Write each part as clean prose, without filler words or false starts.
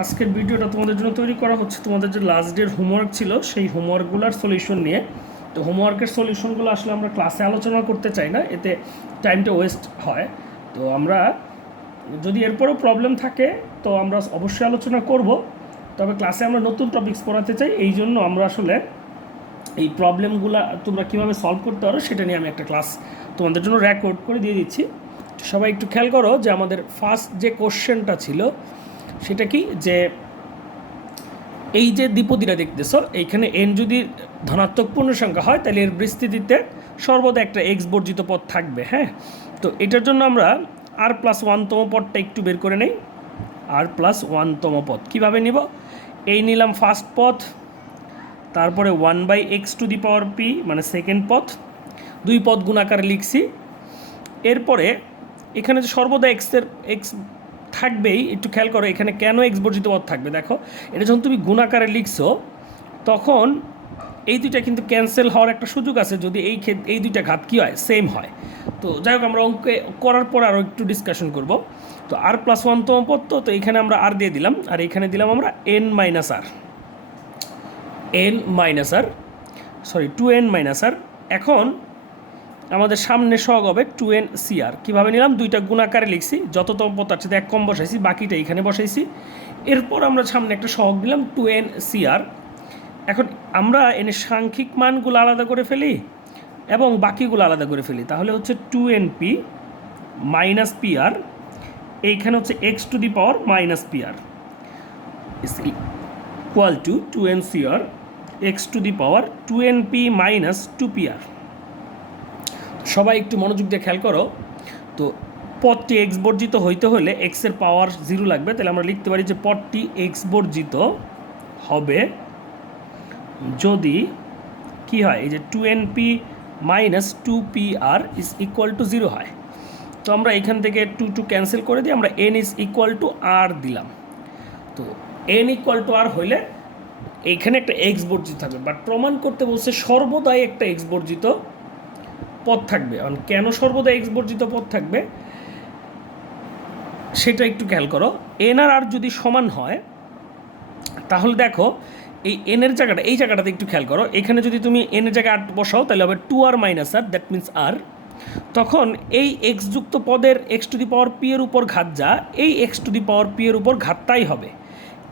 আজকের ভিডিওটা তোমাদের জন্য তৈরি করা হচ্ছে তোমাদের যে লাস্ট ডের হোমওয়ার্ক ছিল সেই হোমওয়ার্কগুলোর সলিউশন নিয়ে। তো হোমওয়ার্কের সলিউশনগুলো আসলে আমরা ক্লাসে আলোচনা করতে চাই না, এতে টাইমটা ওয়েস্ট হয়। তো আমরা যদি এরপরও প্রবলেম থাকে তো আমরা অবশ্যই আলোচনা করব, তবে ক্লাসে আমরা নতুন টপিকস পড়াতে চাই। এই জন্য আমরা আসলে এই প্রবলেমগুলো তোমরা কীভাবে সলভ করতে পারো সেটা নিয়ে আমি একটা ক্লাস তোমাদের জন্য রেকর্ড করে দিয়ে দিচ্ছি। সবাই একটু খেয়াল করো যে আমাদের ফার্স্ট যে কোশ্চেনটা ছিল সেটা কি, যে এই যে দ্বিপদীটা দেখতেছো এইখানে এন যদি ধনাত্মক পূর্ণ সংখ্যা হয় তাহলে এর বিস্তৃতিতে সর্বদা একটা এক্স বর্জিত পদ থাকবে। হ্যাঁ, তো এটার জন্য আমরা r+1তম পদটা একটু বের করে নেই। r+1তম পদ কীভাবে নিব? এই নিলাম ফার্স্ট পদ, তারপরে 1/x⁴p মানে সেকেন্ড পদ, দুই পদ গুণাকারে লিখছি। এরপরে এখানে যে সর্বদা এক্স থাকবেই, একটু খেয়াল করো এখানে কেন এক্স বর্জিত পদ থাকবে। দেখো এটা যখন তুমি গুণাকারে লিখছো তখন এই দুইটা কিন্তু ক্যান্সেল হওয়ার একটা সুযোগ আছে যদি এই দুইটা ঘাত কী হয়, সেম হয়। তো যাই হোক আমরা অঙ্কে করার পর আরও একটু ডিসকাশন করব। তো r+1তম পদ, তো এখানে আমরা আর দিয়ে দিলাম, আর এখানে দিলাম আমরা n-r। এখন আমাদের সামনে সহগ হবে 2n-cr। কীভাবে নিলাম? দুইটা গুণাকারে লিখছি, যততম পদ তার সাথে এক কম বসাইছি, বাকিটা এখানে বসাইছি। এরপর আমরা সামনে একটা সহগ দিলাম 2n-cr। এখন আমরা এনের সাংখ্যিক মানগুলো আলাদা করে ফেলি এবং বাকিগুলো আলাদা করে ফেলি, তাহলে হচ্ছে 2np - pr, এইখানে হচ্ছে x⁻⁻pr equal to 2n-cr x⁻2np - 2pr। সবাই একটু মনোযোগ দিয়ে খেয়াল করো। তো পদটি এক্স বর্জিত হইতে হলে এক্সের পাওয়ার 0 লাগবে, তাহলে আমরা লিখতে পারি যে পদটি এক্স বর্জিত হবে যদি কি হয়, এই যে 2np - 2pr is equal to 0 হয়। তো আমরা এখান থেকে 2 ক্যান্সেল করে দিই, আমরা n is equal to r দিলাম। তো n ইকুয়াল টু r হইলে এইখানে একটা এক্স বর্জিত থাকবে, বাট প্রমাণ করতে বলছে সর্বদাই একটা এক্স বর্জিত পদ থাকবে। কারণ কেন সর্বদা এক্স বর্জিত পদ থাকবে সেটা একটু খেয়াল করো। এন আর আর যদি সমান হয় তাহলে দেখো এই এনের জায়গাটা, এই জায়গাটাতে একটু খেয়াল করো। এখানে যদি তুমি এনের জায়গায় 8 বসাও তাহলে হবে 2r - r, দ্যাট মিনস আর। তখন এই এক্স যুক্ত পদের x⁻p এর উপর ঘাত যা, এই x⁻p এর উপর ঘাতটাই হবে।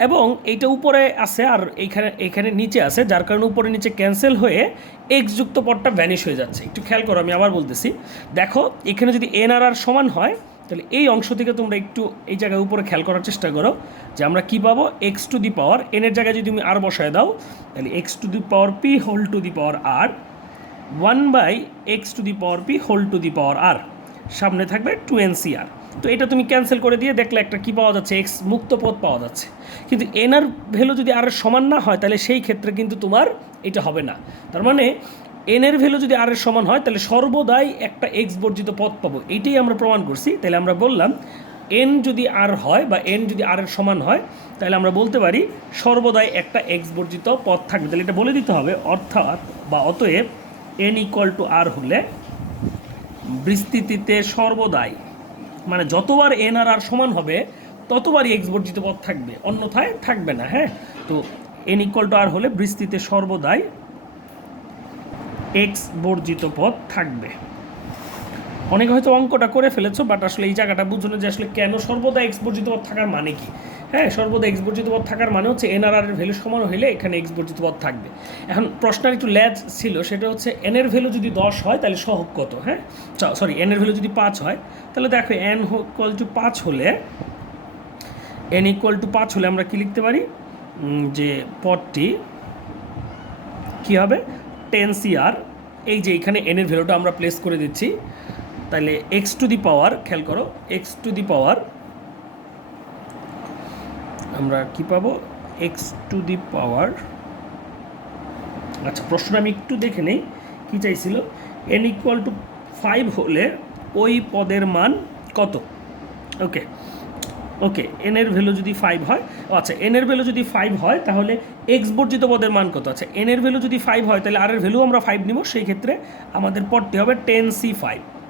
এবং এইটা উপরে আছে আর এখানে নিচে আছে, যার কারণে উপরে নিচে ক্যান্সেল হয়ে এক্স যুক্ত পদটা ভ্যানিশ হয়ে যাচ্ছে। একটু খেয়াল করো, আমি আবার বলতেছি। দেখো এখানে যদি এন আর আর সমান হয় তাহলে এই অংশ থেকে তোমরা একটু এই জায়গায় উপরে খেয়াল করার চেষ্টা করো যে আমরা কী পাবো, x⁻, এনের জায়গায় যদি তুমি আর বসায় দাও তাহলে x⁻p r 1/x⁻p সামনে থাকবে 2n-cr। তো এটা তুমি ক্যান্সেল করে দিয়ে দেখলে একটা কী পাওয়া যাচ্ছে, এক্স মুক্ত পদ পাওয়া যাচ্ছে। কিন্তু এনার ভ্যালু যদি আর সমান না হয় তাহলে সেই ক্ষেত্রে কিন্তু তোমার এটা হবে না। তার মানে এনের ভ্যালু যদি আর সমান হয় তাহলে সর্বদাই একটা এক্স বর্জিত পদ পাবো, এইটাই আমরা প্রমাণ করছি। তাহলে আমরা বললাম এন যদি আর হয় বা এন যদি আর এর সমান হয় তাহলে আমরা বলতে পারি সর্বদাই একটা এক্স বর্জিত পদ থাকবে। তাহলে এটা বলে দিতে হবে, অর্থাৎ বা অতএব n ইকুয়াল টু আর হলে বিস্তৃতিতে সর্বদাই, মানে যতবার এন আর আর সমান হবে ততবারই এক্স বর্জিত পদ থাকবে, অন্যথায় থাকবে না। হ্যাঁ, তো n ইকুয়াল টু আর হলে বিস্তৃতিতে সর্বদাই এক্স বর্জিত পদ থাকবে। অনেকে হয়তো অঙ্কটা করে ফেলেছো, বাট আসলে এই জায়গাটা বুঝো না যে আসলে কেন সর্বদা এক্স বর্জিত পদ থাকার মানে কি। হ্যাঁ, সর্বদা এক্স বর্জিত পদ থাকার মানে হচ্ছে এন আর আর এর ভ্যালু সমান হলে এখানে এক্স বর্জিত পদ থাকবে। এখন প্রশ্নের একটু ল্যাজ ছিল, সেটা হচ্ছে এন এর ভ্যালু যদি 10 হয় তাহলে সহগ কত। হ্যাঁ, সরি, এন এর ভ্যালু যদি 5 হয় তাহলে দেখো n ইকুয়াল টু 5 হলে আমরা কি লিখতে পারি, যে পদটি কী হবে 10-cr। এই যে এখানে n এর ভ্যালুটা আমরা প্লেস করে দিচ্ছি, তাহলে x⁻, খেয়াল করো x⁻, আমরা কি পাবো x⁻। আচ্ছা, প্রশ্নটা আমি একটু দেখে নেই কী চাইছিল। n ইকুয়াল টু 5 হলে ওই পদের মান কত? ওকে, এন এর ভ্যালু যদি 5 হয়, আচ্ছা এন এর ভ্যালু যদি 5 হয় তাহলে এক্স বর্জিত পদের মান কত? আচ্ছা, এন এর ভ্যালু যদি 5 হয় তাহলে আর এর ভ্যালু আমরা 5 নিব, সেই ক্ষেত্রে আমাদের পদটি হবে 10c5।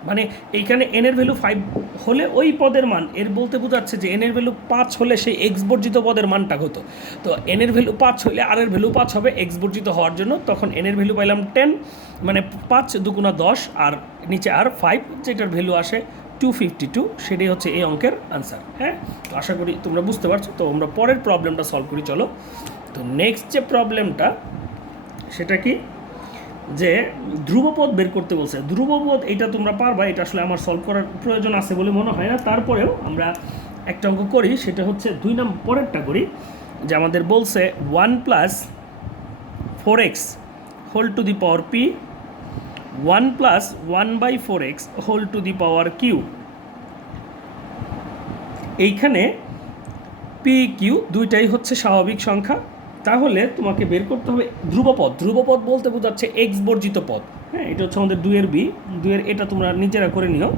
মানে এইখানে n এর ভ্যালু 5 হলে ওই পদের মান, এর বলতে বোঝাচ্ছে যে n এর ভ্যালু 5 হলে সেই x বর্জিত পদের মানটা কত। তো n এর ভ্যালু 5 হলে r এর ভ্যালু 5 হবে x বর্জিত হওয়ার জন্য, তখন n এর ভ্যালু পাইলাম 10, মানে 5 দুগুণা 10 আর নিচে আর 5, যেটার ভ্যালু আসে 252, সেটাই হচ্ছে এই অঙ্কের আনসার। হ্যাঁ, তো আশা করি তোমরা বুঝতে পারছো। তো আমরা পরের প্রবলেমটা সলভ করি, চলো। তো নেক্সট যে প্রবলেমটা সেটা কি, যে ধ্রুবপদ বের করতে বলছে। ধ্রুবপদ এটা তোমরা পারবা, এটা আসলে আমার সলভ করার প্রয়োজন আছে বলে মনে হয় না, তারপরেও আমরা একটা অঙ্ক করি, সেটা হচ্ছে 2 নম্বর পরেরটা করি। যে আমাদের বলছে 1 + 4x whole to the power p, 1 + 1/4x whole to the power q। এইখানে p q দুইটাই হচ্ছে স্বাভাবিক সংখ্যা, তাহলে তোমাকে বের করতে হবে ধ্রুবপদ। ধ্রুবপদ বলতে বোঝাচ্ছে x বর্জিত পদ। হ্যাঁ, এটা হচ্ছে আমাদের 2 এর b, 2 এর এটা তোমরা নিজেরা করে নিও।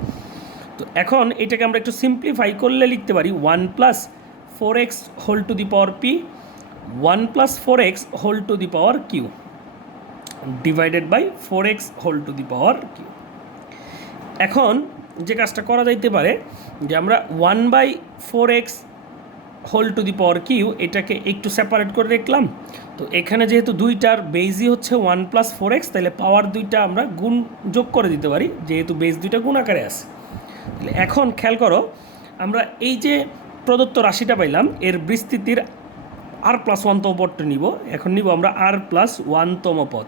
তো এখন এটাকে আমরা একটু সিম্পলিফাই করলে লিখতে পারি 1 + 4x whole to the power p, 1 + 4x whole to the power q divided by 4x whole to the power q। এখন যে কাজটা করা যাইতে পারে, যে আমরা 1/4x whole to the power q এটাকে একটু সেপারেট করে রাখলাম। তো এখানে যেহেতু দুইটার বেজই হচ্ছে 1 + 4x, তাহলে পাওয়ার দুইটা আমরা গুণ যোগ করে দিতে পারি, যেহেতু বেজ দুইটা গুণ আকারে আছে। তাহলে এখন খেয়াল করো, আমরা এই যে প্রদত্ত রাশিটা পাইলাম, এর বিস্তৃতির r+1তম পদটা নিব। এখন নিব আমরা r+1তম পদ।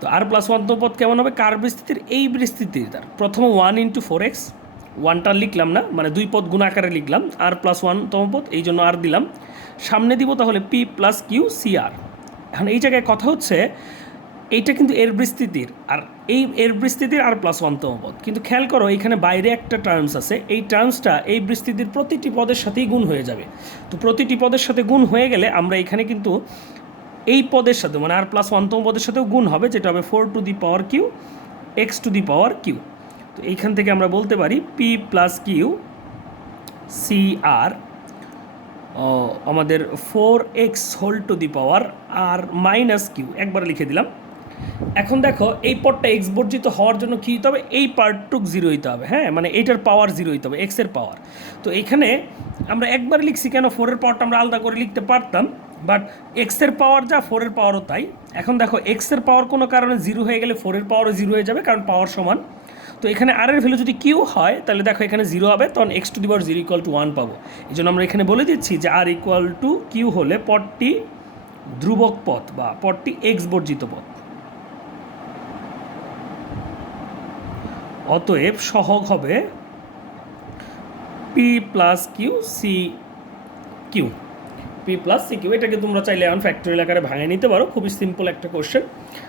তো r+1তম পদ কেমন হবে, কার বিস্তৃতির, এই বিস্তৃতির তার প্রথম 1 × 4x, 1টা লিখলাম না, মানে 2 পদ গুণ আকারে লিখলাম, r+1তম পদ, এই জন্য আর দিলাম। সামনে দিব তাহলে p + q cr। এখন এই জায়গায় কথা হচ্ছে এইটা কিন্তু এর বিস্তৃতির, আর এই এর বিস্তৃতির r+1তম পদ, কিন্তু খেয়াল করো এখানে বাইরে একটা টার্মস আছে, এই টার্মসটা এই বিস্তৃতির প্রতিটি পদের সাথেই গুণ হয়ে যাবে। তো প্রতিটি পদের সাথে গুণ হয়ে গেলে আমরা এখানে কিন্তু এই পদের সাথে, মানে r+1তম পদের সাথেও গুণ হবে, যেটা হবে 4 two the power q x two the power q। তো এইখান থেকে আমরা বলতে পারি p + q cr আমাদের 4x whole to the power r - q, একবার লিখে দিলাম। এখন দেখো এই পদটা x বর্জিত হওয়ার জন্য কী হতে হবে, এই পার্টটুক 0 হইতে হবে। হ্যাঁ, মানে এইটার পাওয়ার 0 হইতে হবে, x এর পাওয়ার। তো এখানে আমরা একবার লিখছি কেন, 4 এর পাওয়ারটা আমরা আলাদা করে লিখতে পারতাম, বাট x এর পাওয়ার যা 4 এর পাওয়ারও তাই। এখন দেখো x এর পাওয়ার কোনো কারণে 0 হয়ে গেলে 4 এর পাওয়ারও 0 হয়ে যাবে, কারণ পাওয়ার সমান। তো এখানে r এর ভ্যালু যদি q হয়, তাহলে দেখো এখানে 0 হবে, তখন x টু দি পাওয়ার 0 = 1 পাবো। এই জন্য আমরা এখানে বলে দিচ্ছি যে r = q হলে পদটি ধ্রুবক পদ বা পদটি x বর্জিত পদ। অতএব সহগ হবে p + q cq, p + cq। এটাকে তোমরা চাইলে এখন ফ্যাক্টরিয়াল আকারে ভাঙে নিতে পারো, খুবই সিম্পল একটা কোশ্চেন।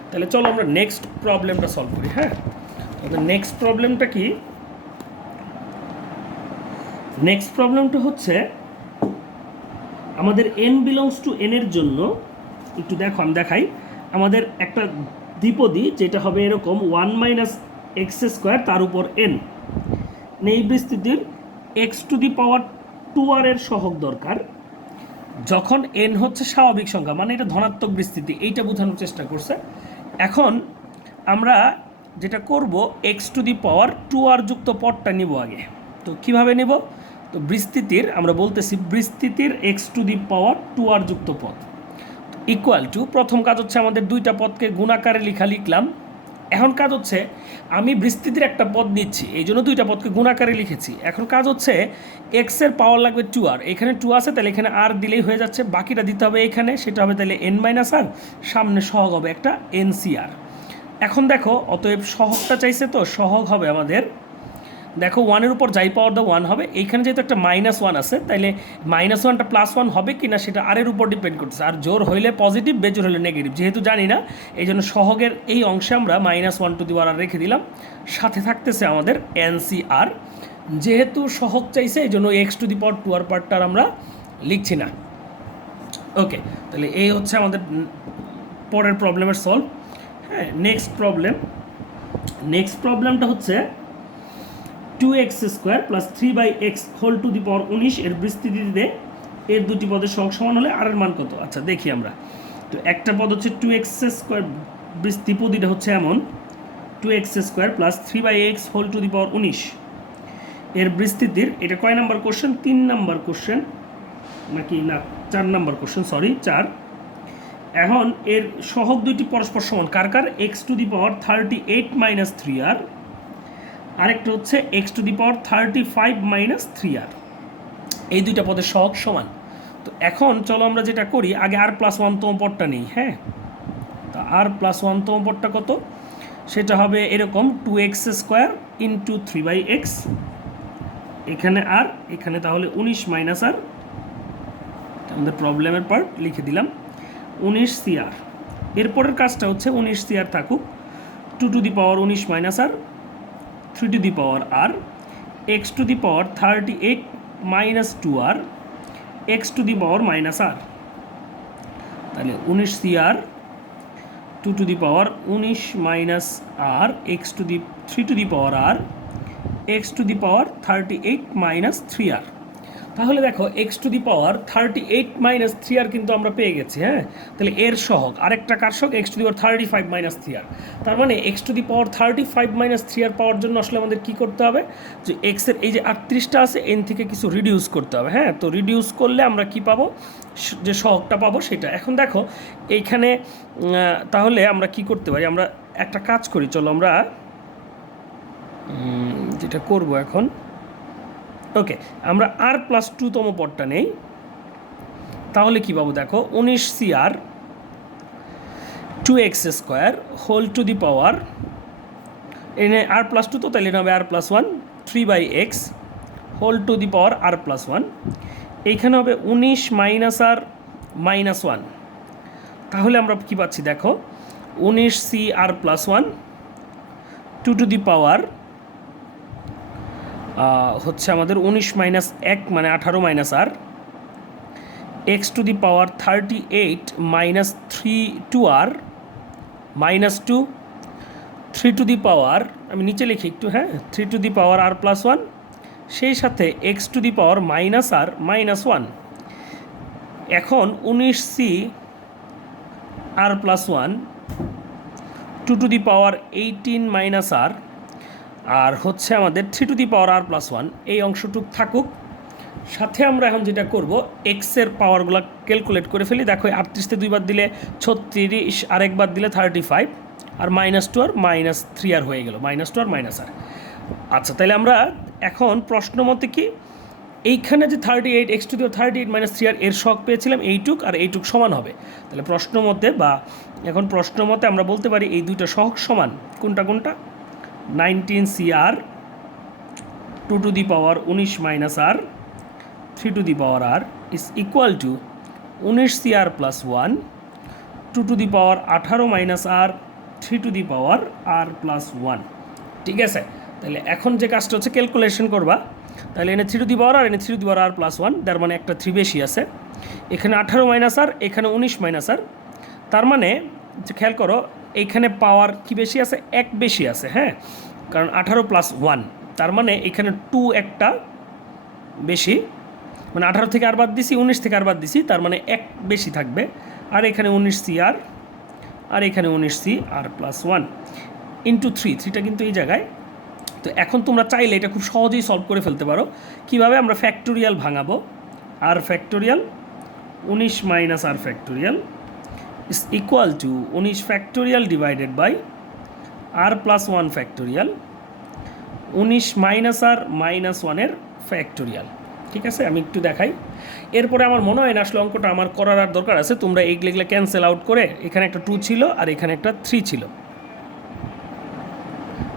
তাহলে চলো আমরা নেক্সট প্রবলেমটা সলভ করি। হ্যাঁ, তাহলে নেক্সট প্রবলেমটা কি, নেক্সট প্রবলেমটা হচ্ছে আমাদের n বিলংস টু n এর জন্য, একটু দেখো আমি দেখাই, আমাদের একটা দ্বিপদী যেটা হবে এরকম 1 - x² তার উপর n, এই বিস্তৃতির x two the power 2r এর সহগ দরকার, যখন n হচ্ছে স্বাভাবিক সংখ্যা, মানে এটা ধনাত্মক বিস্তৃতি, এইটা বোঝানোর চেষ্টা করছে। এখন আমরা যেটা করব, x two the power 2r যুক্ত পদটা নিব আগে। তো কিভাবে নিব, তো বিস্তৃতির আমরা বলতেছি বিস্তৃতির x two the power 2r যুক্ত পদ ইকুয়াল টু, প্রথম কাজ হচ্ছে আমাদের দুইটা পদকে গুণাকারে লিখলাম। এখন কাজ হচ্ছে আমি বিস্তৃতির একটা পদ নিচ্ছি, এই জন্য দুইটা পদকে গুণাকারে লিখেছি। এখন কাজ হচ্ছে x এর পাওয়ার লাগবে 2r, এখানে 2 আছে, তাহলে এখানে r দিলেই হয়ে যাচ্ছে, বাকিটা দিতে হবে এখানে, সেটা হবে তাহলে n - r, সামনে সহগ হবে একটা ncr। এখন দেখো, অতএব সহগটা চাইছে, তো সহগ হবে আমাদের, দেখো 1 এর উপর যাই পাওয়ার দাও 1 হবে, এইখানে যেহেতু একটা -1 আছে, তাইলে -1টা +1 হবে কি না সেটা আর এর উপর ডিপেন্ড করতেছে, আর জোর হইলে পজিটিভ, বেজোর হইলে নেগেটিভ, যেহেতু জানি না এই জন্য সহগের এই অংশে আমরা -1 টু দি পাওয়ার রেখে দিলাম, সাথে থাকতেছে আমাদের ncr। যেহেতু সহগ চাইছে এই জন্য x two the power 2r পার্টটা আমরা লিখছি না। ওকে, তাহলে এই হচ্ছে আমাদের পরের প্রবলেমের সলভ। হ্যাঁ, নেক্সট প্রবলেমটা হচ্ছে 2x² + 3/x whole to the power 19 এর বিস্তৃতিতে এর দুটি পদের সহগ সমান হলে আর এর মান কত। আচ্ছা দেখি আমরা, তো একটা পদ হচ্ছে 2x², দ্বিপদীটা হচ্ছে এমন 2x² plus 3/x whole to the power 19 এর বিস্তৃতির, এটা কয় নাম্বার কোশ্চেন? 3 নাম্বার কোশ্চেন নাকি না 4 নাম্বার কোশ্চেন, সরি 4। এখন এর সহগ দুইটি পরস্পর সমান, কার কার? x⁻38 - 3r, আরেকটা হচ্ছে x⁻35 - 3r, এই দুইটা পদের সহগ সমান। তো এখন চলো আমরা যেটা করি, আগে r+1 তম পদটা নেই। হ্যাঁ, তা r+1 তম পদটা কত? সেটা হবে এরকম 2x² × 3/x, এখানে আর এখানে তাহলে 19 - r, আমাদের প্রবলেমের পার্ট লিখে দিলাম 19 CR। এরপরের কাজটা হচ্ছে 19 CR থাকুক, 2 two the power 19 - r, 3 two the power r, x⁻38 - 2r, x⁻r তাহলে 19 CR 2 two the power 19 - r, 3 two the power r, x⁻38 - 3r। তাহলে দেখো x⁻38 - 3r কিন্তু আমরা পেয়ে গেছি। হ্যাঁ, তাহলে এর সহগ আরেকটা কার সহগ? x⁻35 - 3r। তার মানে x⁻35 - 3r পাওয়ার জন্য আসলে আমাদের কি করতে হবে, যে x এর এই যে 38টা আছে এন থেকে কিছু রিডিউস করতে হবে। হ্যাঁ, তো রিডিউস করলে আমরা কি পাবো, যে সহগটা পাবো সেটা। এখন দেখো এইখানে তাহলে আমরা কি করতে পারি, আমরা একটা কাজ করি, চলো আমরা যেটা করব এখন, ওকে, আমরা r+2 তম পদটা নেই, তাহলে কি পাবো দেখো 19 CR 2x² whole to the power, এনে r+2 তো তাহলে হবে r+1 3/x whole to the power r+1, এইখানে হবে 19 - r - 1। তাহলে আমরা কি পাচ্ছি দেখো 19 CR+1 2 টু দি পাওয়ার হচ্ছে আমাদের 19 - 1 মানে 18 - r, x⁻38 - 2r -2, 3 two the পাওয়ার, আমি নিচে লিখি একটু, হ্যাঁ, 3 টু দি পাওয়ার r+1, সেই সাথে x⁻r -1। এখন 19 CR+1 2 two the power 18 - r, আর হচ্ছে আমাদের 3 টু দি পাওয়ার r+1, এই অংশটুক থাকুক। সাথে আমরা এখন যেটা করব, এক্সের পাওয়ারগুলো ক্যালকুলেট করে ফেলি। দেখো 38তে দুইবার দিলে 36, আরেকবার দিলে 35, আর -2 আর -3r হয়ে গেল, -2 আর -r। আচ্ছা, তাহলে আমরা এখন প্রশ্ন মতে কি এইখানে যে 38 x⁻38 - 3r এর সহগ পেয়েছিলাম এইটুক, আর এইটুক সমান হবে। তাহলে প্রশ্ন মতে বা এখন প্রশ্ন মতে আমরা বলতে পারি এই দুইটা সহগ সমান। কোনটা কোনটা? 19 CR 2 two the power 19 - r 3 two the power r is equal to 19 CR+1 2 two the power 18 - r 3 two the power r+1। ঠিক আছে, তাহলে এখন যে কাজটা হচ্ছে ক্যালকুলেশন করবা, তাহলে এনে 3 টু দি পাওয়ার আর এনে 3 টু দি পাওয়ার r+1, তার মানে একটা 3 বেশি আছে, এখানে 18 - r, এখানে 19 - r, তার মানে যে খেয়াল করো এইখানে পাওয়ার কি বেশি আছে? 1 বেশি আছে। হ্যাঁ, কারণ 18 + 1, তার মানে এখানে 2 একটা বেশি, মানে 18 থেকে আর বাদ দিছি, 19 থেকে আর বাদ দিছি, তার মানে 1 বেশি থাকবে। আর এখানে 19 CR, আর এখানে 19 CR+1 ইন্টু 3টা কিন্তু এই জায়গায়। তো এখন তোমরা চাইলে এটা খুব সহজেই সলভ করে ফেলতে পারো। কিভাবে? আমরা ফ্যাক্টোরিয়াল ভাঙাবো, r factorial 19 - r factorial is equal to 19 factorial divided by r+1 factorial 19 - r -1 এর ফ্যাক্টোরিয়াল। ঠিক আছে, আমি একটু দেখাই। এরপরে আমার মনে হয় না আসলে অঙ্কটা আমার করার আর দরকার আছে, তোমরা এইগুলো ক্যান্সেল আউট করে, এখানে একটা 2 ছিল আর এখানে একটা 3 ছিল।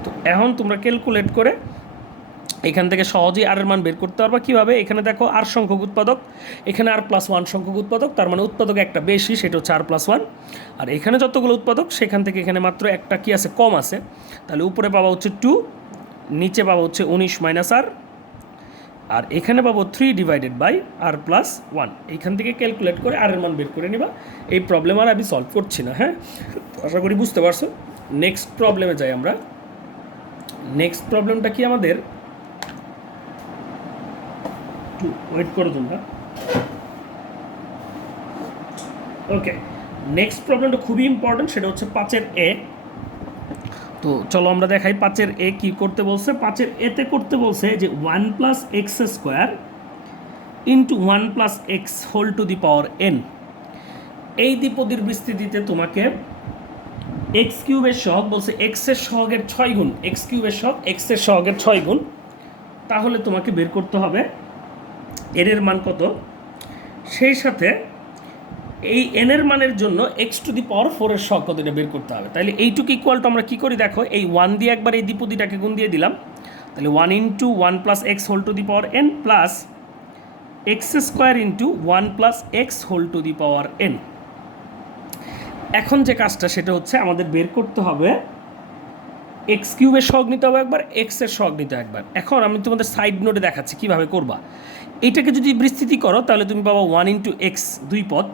তো এখন তোমরা ক্যালকুলেট করে এখান থেকে সহজেই আর এর মান বের করতে পারবা। কীভাবে? এখানে দেখো r সংখ্যক উৎপাদক, এখানে r+1 সংখ্যক উৎপাদক, তার মানে উৎপাদক একটা বেশি, সেটা হচ্ছে r+1। আর এখানে যতগুলো উৎপাদক সেখান থেকে এখানে মাত্র একটা কি আছে? কম আছে। তাহলে উপরে পাবা হচ্ছে 2, নিচে পাবা হচ্ছে 19 - r, আর এখানে পাবো 3 ডিভাইডেড বাই r+1। এইখান থেকে ক্যালকুলেট করে আর এর মান বের করে নিবা। এই প্রবলেম আর আমি সলভ করছি না। হ্যাঁ, আশা করি বুঝতে পারছো। নেক্সট প্রবলেমে যাই আমরা। নেক্সট প্রবলেমটা কি আমাদের? ওয়েট করো তোমরা। ওকে, নেক্সট প্রবলেমটা খুবই ইম্পর্টেন্ট, সেটা হচ্ছে 5-এর A। তো চলো আমরা দেখাই 5-এর এ কী করতে বলছে। 5-এর এতে করতে বলছে যে 1 + x² into 1 + x whole to the power n। এই দ্বিপদীর বিস্তৃতিতে তোমাকে এক্স কিউবের সহগ বলছে এক্সের সহগের 6 গুণ, এক্স কিউবের সহগ এক্সের সহগের 6 গুণ। তাহলে তোমাকে বের করতে হবে এর মান কত, সেই সাথে এই এনের মানের জন্য x⁴ এর সহগ কত এটা বের করতে হবে। তাহলে এইটুকু ইকুয়াল টু আমরা কী করি দেখো, এই 1 দিয়ে একবার এই দ্বিপদীটাকে গুণ দিয়ে দিলাম। তাহলে 1 × 1 + x whole to the power n plus x² × 1 + x whole to the power n। এখন যে কাজটা সেটা হচ্ছে আমাদের বের করতে হবে এক্স কিউবের সহগ নিতে হবে একবার, এক্সের সহগ নিতে হবে একবার। এখন আমি তোমাদের সাইড নোটে দেখাচ্ছি কীভাবে করবা। এইটাকে যদি বিস্তৃতি করো তাহলে তুমি পাবা 1 × x, 2 পদ।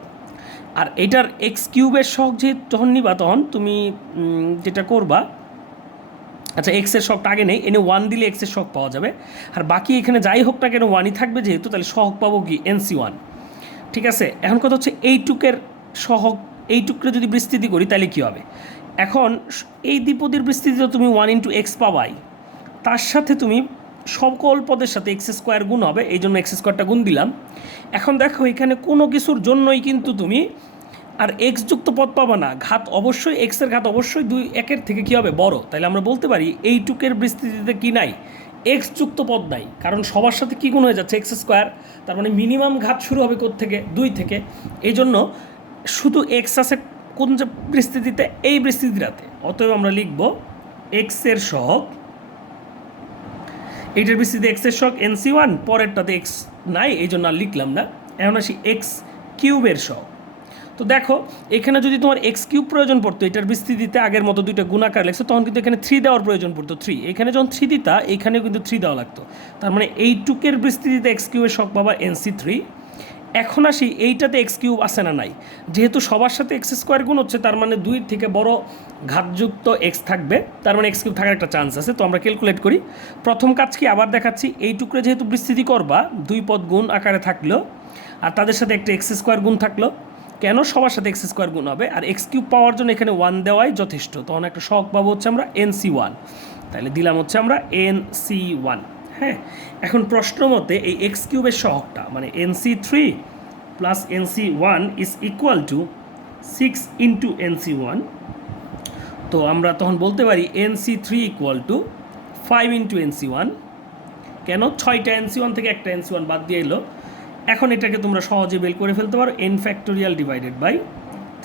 আর এটার এক্স কিউবের সহগ যখন নিবা তখন তুমি যেটা করবা, আচ্ছা এক্সের সহগটা আগে নেই, এনে 1 দিলে এক্সের সহগ পাওয়া যাবে। আর বাকি এখানে যাই হোক না কেন 1ই থাকবে যেহেতু, তাহলে সহগ পাবো কি NC1। ঠিক আছে, এখন কথা হচ্ছে এইটুকের সহগ, এইটুকরে যদি বিস্তৃতি করি তাহলে কী হবে। এখন এই দ্বিপদীর বিস্তৃতি তুমি 1 × x পাবাই, তার সাথে তুমি সকল পদের সাথে x² গুণ হবে, এই জন্য x² গুণ দিলাম। এখন দেখো এখানে কোনো কিছুর জন্যই কিন্তু তুমি আর এক্স যুক্ত পদ পাবা না, ঘাত অবশ্যই এক্সের ঘাত অবশ্যই 1-এর থেকে কী হবে বড়। তাহলে আমরা বলতে পারি এইটুকের বিস্তৃতিতে কি নাই, এক্স যুক্ত পদ নাই, কারণ সবার সাথে কী গুণ হয়ে যাচ্ছে x²। তার মানে মিনিমাম ঘাত শুরু হবে থেকে 2 থেকে। এই জন্য শুধু এক্স আছে কোন যে বিস্তৃতিতে, এই বিস্তৃতিটাতে। অতএব আমরা লিখব এক্সের সহগ, এইটার বিস্তৃতি এক্সের সহগ NC1, পরেরটাতে এক্স নাই এই জন্য আর লিখলাম না। এখন আসি এক্স কিউবের সহগ। তো দেখো এখানে যদি তোমার এক্স কিউব প্রয়োজন পড়তো এটার বিস্তৃতিতে আগের মতো 2টা গুণাকার লেখছো, তখন কিন্তু এখানে 3 দেওয়ার প্রয়োজন পড়তো, 3। এখানে যখন 3 দিতা এখানেও কিন্তু 3 দেওয়া লাগতো। তার মানে এইটুকের বিস্তৃতিতে এক্স কিউবের সহগ পাবা NC3। এখন আসি এইটাতে এক্স কিউব আসে না নাই, যেহেতু সবার সাথে x² গুণ হচ্ছে তার মানে 2 থেকে বড় ঘাতযুক্ত এক্স থাকবে, তার মানে এক্স কিউব থাকার একটা চান্স আছে। তো আমরা ক্যালকুলেট করি। প্রথম কাজ কি আবার দেখাচ্ছি, এই টুকরে যেহেতু বিস্তৃতি করবা 2 পদ গুণ আকারে থাকলো আর তাদের সাথে একটা x² গুণ থাকলো, কেন সবার সাথে x² গুণ হবে, আর এক্স কিউব পাওয়ার জন্য এখানে 1 দেওয়াই যথেষ্ট। তখন একটা সহগ পাবো হচ্ছে আমরা NC1, তাহলে দিলাম হচ্ছে আমরা NC1। হ্যাঁ, এখন প্রশ্ন মতে এই এক্স কিউবের সহগটা মানে NC3 plus NC1 is equal to 6 × NC1। তো আমরা তখন বলতে পারি NC3 ইকুয়াল টু 5 × NC1। কেন 6টা NC1 থেকে একটা NC1 বাদ দিয়ে এলো। এখন এটাকে তোমরা সহজে বের করে ফেলতে পারো n factorial divided by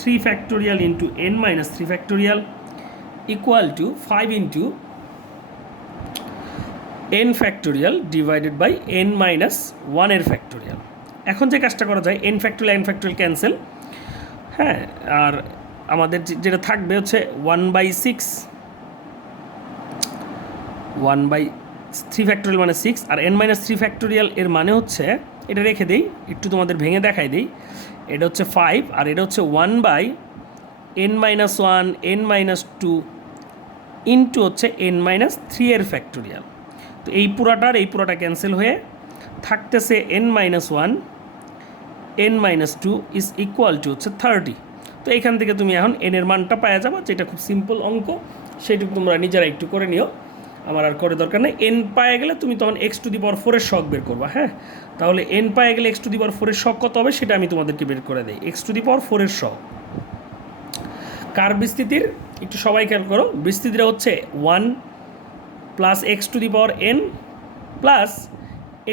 3 factorial into n minus 3 factorial equal to 5 × n factorial divided by n minus 1 factorial. এখন যে কাজটা করা যায় n ফ্যাক্টোরিয়াল ক্যান্সেল, হ্যাঁ, আর আমাদের যেটা থাকবে হচ্ছে 1/6, 1/3 ফ্যাক্টোরিয়াল মানে 6, আর n মাইনাস 3 ফ্যাক্টোরিয়াল এর মানে হচ্ছে, এটা রেখে দিই একটু তোমাদের ভেঙে দেখাই দিই, এটা হচ্ছে 5 আর এটা হচ্ছে 1/n-1 n-2 ইন্টু হচ্ছে n-3 ফ্যাক্টোরিয়াল। তো এই পুরাটা ক্যান্সেল হয়ে থাকতেছে n-1 n-2 is equal to হচ্ছে 30। তো এখান থেকে তুমি এখন n এর মানটা পাওয়া যাবে, যেটা খুব সিম্পল অঙ্ক, সেটুকু তোমরা নিজেরা একটু করে নিও, আমার আর করে দরকার নেই। n পায়ে গেলে তুমি তখন x⁴ এর সহগ বের করবা। হ্যাঁ, তাহলে n পায়ে গেলে x⁴ এর সহগ কত হবে সেটা আমি তোমাদেরকে বের করে দিই। x⁴ এর সহগ কার বিস্তৃতির একটু সবাই খেয়াল করো, বিস্তৃতিটা হচ্ছে 1 plus x⁴n plus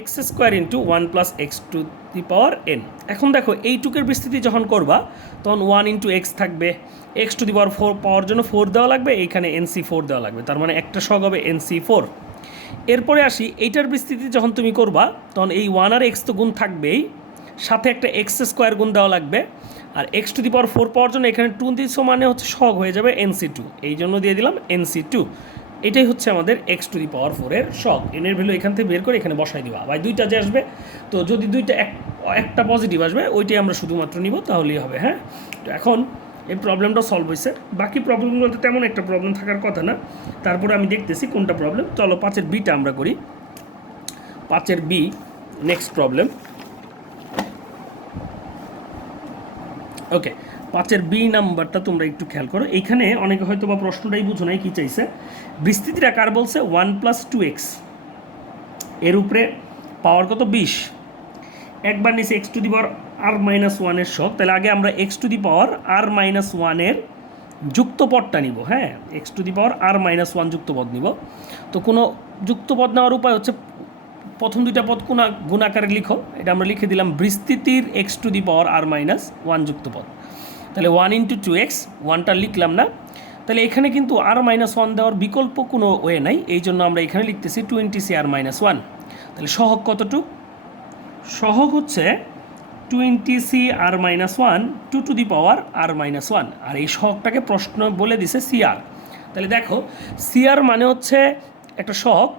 x² into 1 plus x⁴n। এখন দেখো এইটুকের বিস্তৃতি যখন করবা তখন 1 × x থাকবে, x⁴ পাওয়ার জন্য 4 দেওয়া লাগবে, এইখানে NC4 দেওয়া লাগবে, তার মানে একটা সহগ হবে NC4। এরপরে আসি এইটার বিস্তৃতি যখন তুমি করবা তখন এই 1 আর x তো গুণ থাকবেই, সাথে একটা x² গুণ দেওয়া লাগবে, আর x⁴ পাওয়ার জন্য এখানে 2 দিছো মানে হচ্ছে সহগ হয়ে যাবে NC2, এই জন্য দিয়ে দিলাম NC2। এটাই হচ্ছে আমাদের x⁴ এর সহগ। n এর ভ্যালু এখান থেকে বের করে এখানে বসাই দিবা, ভাই দুইটা যে আসবে, তো যদি দুইটা একটা পজিটিভ আসবে ওইটাই আমরা শুধুমাত্র নিব, তাহলেই হবে। হ্যাঁ, তো এখন এই প্রবলেমটা সলভ হয়েছে, বাকি প্রবলেমগুলোতে তেমন একটা প্রবলেম থাকার কথা না, তারপরে আমি দেখতেছি কোনটা প্রবলেম। চলো 5-এর বিটা আমরা করি। 5-এর বি নেক্সট প্রবলেম। ওকে, 5-এর বি নাম্বারটা তোমরা একটু খেয়াল করো। এইখানে অনেকে হয়তো বা প্রশ্নটাই বুঝো নাই কী চাইছে। বিস্তৃতির আকার বলছে 1+2x, এর উপরে পাওয়ার কত 20, একবার নিচে x⁻r−1 শখ। তাহলে আগে আমরা x⁻r−1 যুক্ত পদটা নিব। হ্যাঁ, x⁻r−1 যুক্ত পদ নিব। তো কোনো যুক্ত পদ নেওয়ার উপায় হচ্ছে প্রথম দুইটা পদ গুণাকারে লিখো। এটা আমরা লিখে দিলাম বিস্তৃতির x⁻r−1 যুক্ত পদ। তাহলে 1 × 2x, 1টা লিখলাম না। তাহলে এখানে কিন্তু r−1 দেওয়ার বিকল্প কোনো ওয়ে নাই, এই জন্য আমরা এখানে লিখতেছি 20cr−1। তাহলে সহগ কতটুক? সহগ হচ্ছে 20cr−1 2r−1। আর এই সহগটাকে প্রশ্ন বলে দিছে সিআর। তাহলে দেখো, সিআর মানে হচ্ছে একটা সহগ,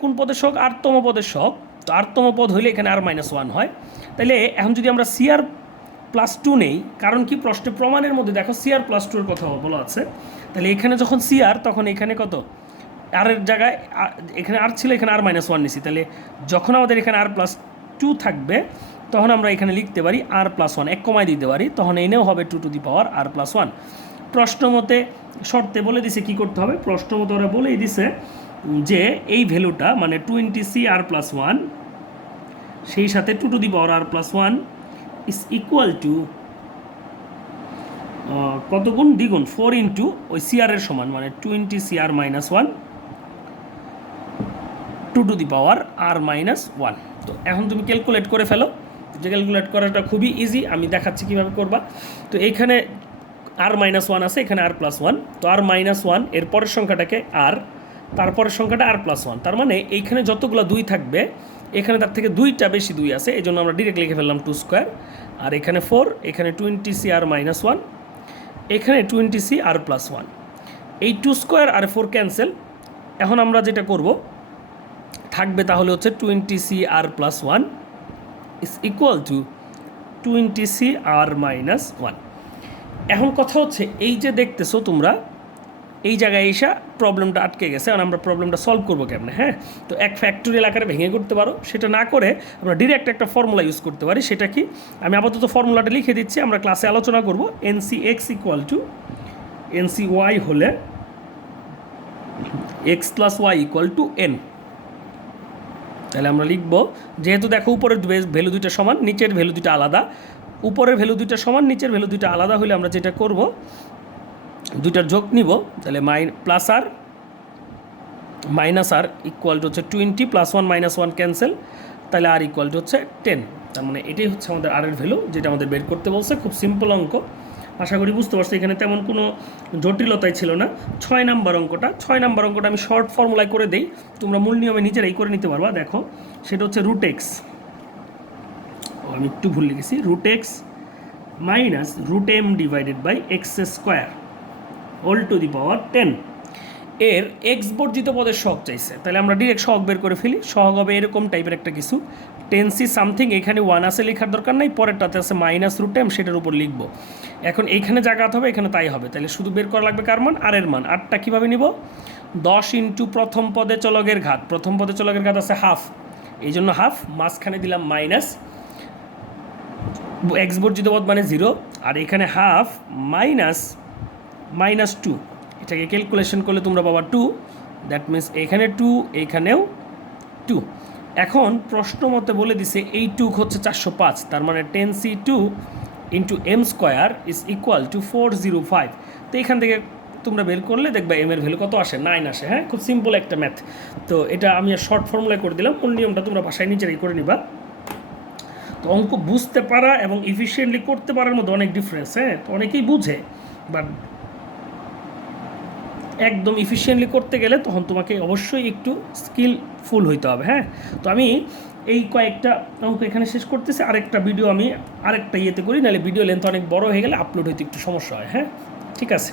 কোন পদের সহগ? আরতম পদের সহগ। তো আরতম পদ হইলে এখানে r−1 হয়। তাহলে এখন যদি আমরা cr+2 নেই, কারণ কি প্রশ্নে প্রমাণের মধ্যে দেখো cr+2 এর কথা বলা আছে। তাহলে এখানে যখন cr, তখন এখানে কত আর এর জায়গায় এখানে আর ছিল, এখানে r−1 নিছি। তাহলে যখন আমাদের এখানে r+2 থাকবে, তখন আমরা এখানে লিখতে পারি r+1, এক কমায় দিতে পারি, তখন এনেও হবে 2r+1। প্রশ্ন মতে শর্তে বলে দিছে কি করতে হবে। প্রশ্ন মতে ওরা বলেই দিছে যে এই ভ্যালুটা মানে 20cr+1 সেই সাথে 2r+1 ইজ ইকুয়াল টু কত গুণ? দ্বিগুণ, 4 × ওই সিআর এর সমান, মানে 20cr−1 2r−1। তো এখন তুমি ক্যালকুলেট করে ফেলো। যে ক্যালকুলেট করাটা খুবই ইজি, আমি দেখাচ্ছি কীভাবে করবা। তো এইখানে r−1 আছে, এখানে r+1। তো r−1 এর পরের সংখ্যাটাকে r, তারপরের সংখ্যাটা r+1। তার মানে এইখানে যতগুলো 2 থাকবে, এখানে তার থেকে 2টা বেশি 2 আছে, এই জন্য আমরা ডিরেক্ট লিখে ফেললাম 2²। আর এখানে 4, এখানে 20cr−1, এখানে 20cr+1। এই 2² আর 4 ক্যান্সেল। এখন আমরা যেটা করব থাকবে তাহলে হচ্ছে 20cr+1 is equal to 20cr−1। এখন কথা হচ্ছে, এই যে দেখতেছো তোমরা, এই জায়গায় এসে প্রবলেমটা আটকে গেছে। আর আমরা প্রবলেমটা সলভ করবো কেমনে? হ্যাঁ, তো এক ফ্যাক্টরিয়াল আকারে ভেঙে করতে পারো। সেটা না করে আমরা ডিরেক্ট একটা ফর্মুলা ইউজ করতে পারি। সেটা কি? আমি আপাতত ফর্মুলাটা লিখে দিচ্ছি, আমরা ক্লাসে আলোচনা করব। NC(x) = NC(y) হলে x + y = n। তাহলে আমরা লিখব, যেহেতু দেখো উপরের ভ্যালু দুইটা সমান, নিচের ভ্যালু দুইটা আলাদা। উপরের ভ্যালু দুইটা সমান, নিচের ভ্যালু দুইটা আলাদা হলে আমরা যেটা করব, দুইটার যোগ নিব। তাহলে প্লাস আর মাইনাস আর ইকুয়াল টু হচ্ছে 20, +1 - 1 ক্যান্সেল, তাহলে আর ইকুয়াল টু হচ্ছে 10। তার মানে এটাই হচ্ছে আমাদের আর এর ভ্যালু, যেটা আমাদের বের করতে বলছে। খুব সিম্পল অঙ্ক, আশা করি বুঝতে পারছি। এখানে তেমন কোনো জটিলতাই ছিল না। 6 নাম্বার অঙ্কটা আমি শর্ট ফর্মুলায় করে দেই, তোমরা মূল নিয়মে নিজেরাই করে নিতে পারবা। দেখো, সেটা হচ্ছে √x, আমি একটু ভুল লিখেছি, √x - √m / x² whole to the power 10। এর এক্স বর্জিত পদের সহগ চাইছে। তাহলে আমরা ডিরেক্ট সহগ বের করে ফেলি। সহগ হবে এরকম টাইপের একটা কিছু, 10c সামথিং। এখানে 1 আছে, লেখার দরকার নাই, পরেরটাতে আছে -√m, সেটার উপর লিখব। এখন এইখানে জায়গাতে হবে, এখানে তাই হবে। তাহলে শুধু বের করা লাগবে কার মান? আর এর মান। আরটা কীভাবে নিব? 10 × প্রথম পদে চলকের ঘাত। প্রথম পদে চলকের ঘাত আছে হাফ, এই জন্য হাফ, মাঝখানে দিলাম মাইনাস, এক্স বর্জিত পদ মানে 0, আর এখানে হাফ -2। এটাকে ক্যালকুলেশন করলে তোমরা পাবা 2, দ্যাট মিনস এখানে 2, এখানেও 2। এখন প্রশ্ন মতে বলে দিছে এই 2 হচ্ছে 405, তার মানে 10c2 × m² is equal to 405। তো এখান থেকে তোমরা বের করলে দেখবা m এর ভ্যালু কত আসে? 9 আসে। হ্যাঁ, খুব সিম্পল একটা ম্যাথ। তো এটা আমি আর শর্ট ফর্মুলায় করে দিলাম, মূল নিয়মটা তোমরা বাসায় নিজেরাই করে নিবা। তো অঙ্ক বুঝতে পারা এবং এফিশিয়েন্টলি করতে পারার মধ্যে অনেক ডিফারেন্স। হ্যাঁ, তো অনেকেই বুঝে, বাট একদম এফিশিয়েন্টলি করতে গেলে তখন তোমাকে অবশ্যই একটু স্কিলফুল হইতে হবে। হ্যাঁ, তো আমি এই কয়েকটা অঙ্ক এখানে শেষ করতেছি। আরেকটা ভিডিও আমি আরেকটা ইয়েতে করি, নাহলে ভিডিও লেন্থ অনেক বড় হয়ে গেলে আপলোড হইতে একটু সমস্যা হয়। হ্যাঁ, ঠিক আছে।